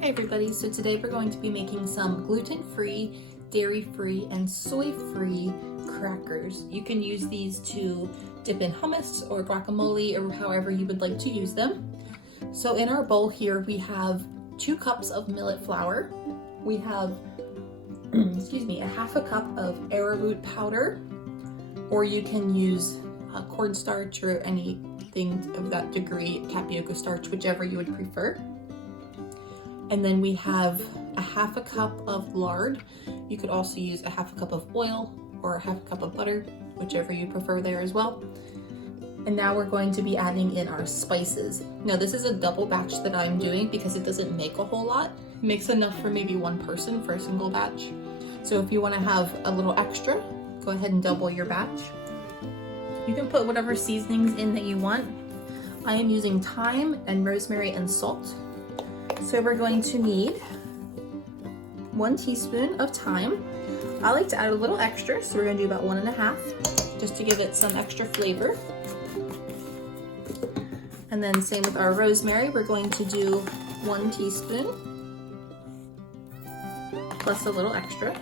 Hey everybody, so today we're going to be making some gluten-free, dairy-free, and soy-free crackers. You can use these to dip in hummus or guacamole or however you would like to use them. So in our bowl here we have 2 cups of millet flour. We have, a half a cup of arrowroot powder, or you can use cornstarch or anything of that degree, tapioca starch, whichever you would prefer. And then we have a half a cup of lard. You could also use a half a cup of oil or a half a cup of butter, whichever you prefer there as well. And now we're going to be adding in our spices. Now this is a double batch that I'm doing because it doesn't make a whole lot. It makes enough for maybe one person for a single batch. So if you want to have a little extra, go ahead and double your batch. You can put whatever seasonings in that you want. I am using thyme and rosemary and salt. So we're going to need 1 teaspoon of thyme. I like to add a little extra, so we're going to do about 1.5 just to give it some extra flavor. And then same with our rosemary, we're going to do 1 teaspoon plus a little extra.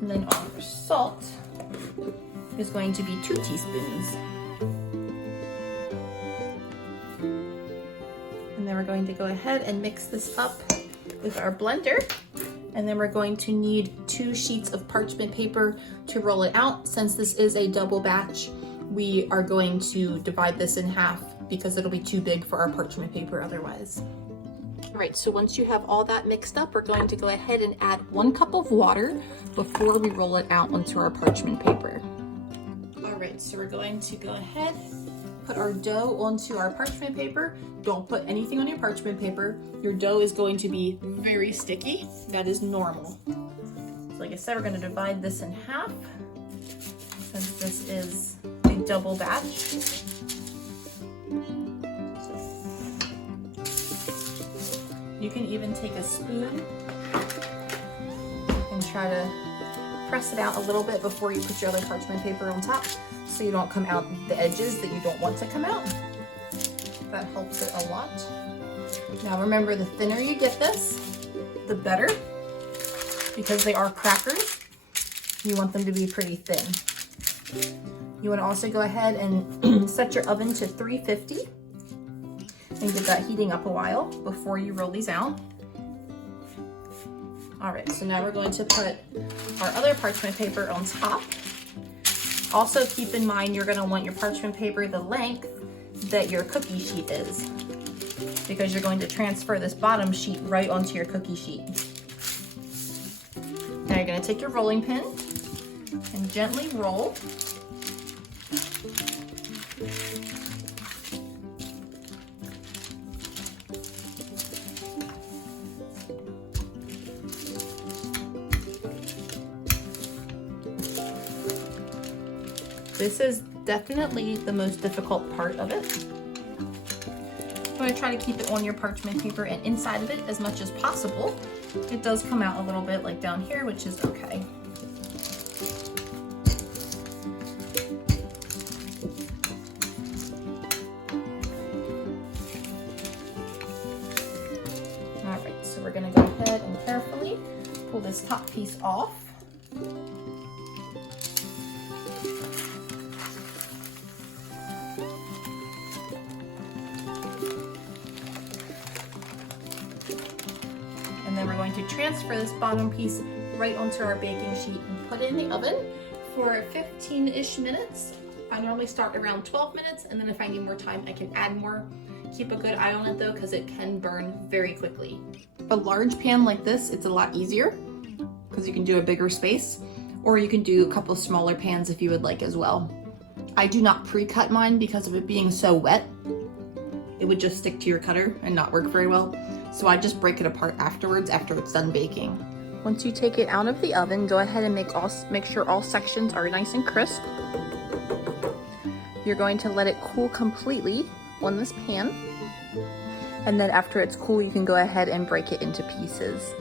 And then our salt is going to be 2 teaspoons. And then we're going to go ahead and mix this up with our blender. And then we're going to need 2 sheets of parchment paper to roll it out. Since this is a double batch, we are going to divide this in half because it'll be too big for our parchment paper otherwise. All right, so once you have all that mixed up, we're going to go ahead and add 1 cup of water before we roll it out onto our parchment paper. All right, so we're going to go ahead, put our dough onto our parchment paper. Don't put anything on your parchment paper. Your dough is going to be very sticky. That is normal. So like I said, we're going to divide this in half since this is a double batch. You can even take a spoon and try to press it out a little bit before you put your other parchment paper on top, so you don't come out the edges that you don't want to come out. That helps it a lot. Now remember, the thinner you get this, the better, because they are crackers. You want them to be pretty thin. You want to also go ahead and set your oven to 350 and get that heating up a while before you roll these out. All right, so now we're going to put our other parchment paper on top. Also keep in mind you're going to want your parchment paper the length that your cookie sheet is, because you're going to transfer this bottom sheet right onto your cookie sheet. Now you're going to take your rolling pin and gently roll. This is definitely the most difficult part of it. I'm going to try to keep it on your parchment paper and inside of it as much as possible. It does come out a little bit like down here, which is okay. All right, so we're going to go ahead and carefully pull this top piece off. And then we're going to transfer this bottom piece right onto our baking sheet and put it in the oven for 15-ish minutes. I normally start around 12 minutes, and then if I need more time, I can add more. Keep a good eye on it though, because it can burn very quickly. A large pan like this, it's a lot easier because you can do a bigger space, or you can do a couple smaller pans if you would like as well. I do not pre-cut mine because of it being so wet. It would just stick to your cutter and not work very well. So I just break it apart afterwards after it's done baking. Once you take it out of the oven, go ahead and make sure all sections are nice and crisp. You're going to let it cool completely on this pan. And then after it's cool, you can go ahead and break it into pieces.